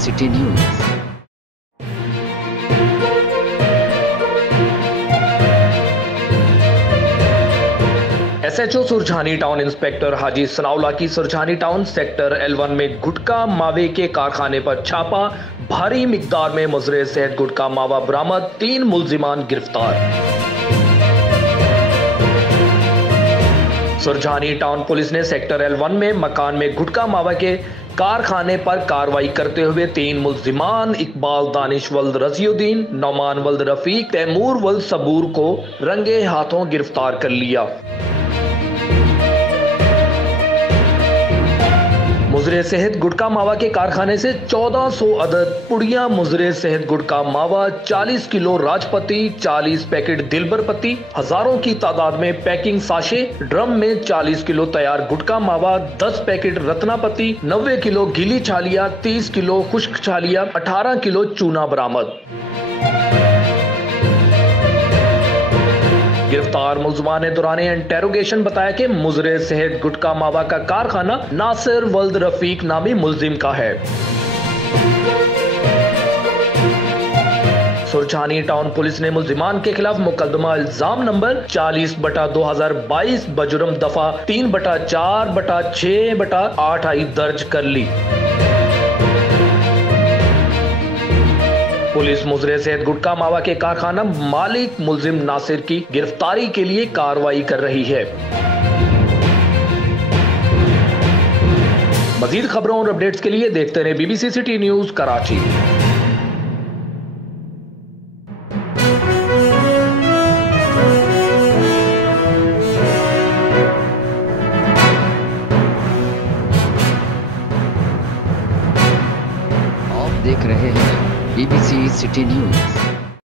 City news. SHO Surjani town inspector Haji Sanaullah की Surjani town sector L1 में गुटखा मावे के कारखाने पर छापा, भारी मिकदार में मुजरे सेहत गुटखा मावा बरामद, 3 मुलजिमान गिरफ्तार। सुरझानी टाउन पुलिस ने सेक्टर L1 में मकान में गुटखा मावा के कारखाने पर कार्रवाई करते हुए 3 मुलजिमान इकबाल दानिश वल्द रजीउद्दीन, नौमान वल्द रफीक, तैमूर वल्द सबूर को रंगे हाथों गिरफ्तार कर लिया। मुजरे सेहत गुटखा मावा के कारखाने से 1400 अदद पुड़िया मुजरे सेहत गुटखा मावा, 40 किलो राजपति, 40 पैकेट दिलबरपति, हजारों की तादाद में पैकिंग साशे, ड्रम में 40 किलो तैयार गुटखा मावा, 10 पैकेट रत्नापति, 90 किलो गीली छालिया, 30 किलो खुश्क छालिया, 18 किलो चूना बरामद। गिरफ्तार मुलजमान ने दौरान इंटेरोगेशन बताया कि मुजरे सेहत गुटखा मावा का कारखाना नासिर वल्द रफीक नामी मुलजिम का है। सुरझानी टाउन पुलिस ने मुलजिमान के खिलाफ मुकदमा इल्जाम नंबर 40/2022 बजुर्म दफा 3/4/6/8 दर्ज कर ली। पुलिस मुजरे सेहत गुटखा मावा के कारखाना मालिक मुलजिम नासिर की गिरफ्तारी के लिए कार्रवाई कर रही है। मजीद खबरों और अपडेट्स के लिए देखते रहे BBC सिटी न्यूज कराची। आप देख रहे हैं BBC सिटी न्यूज।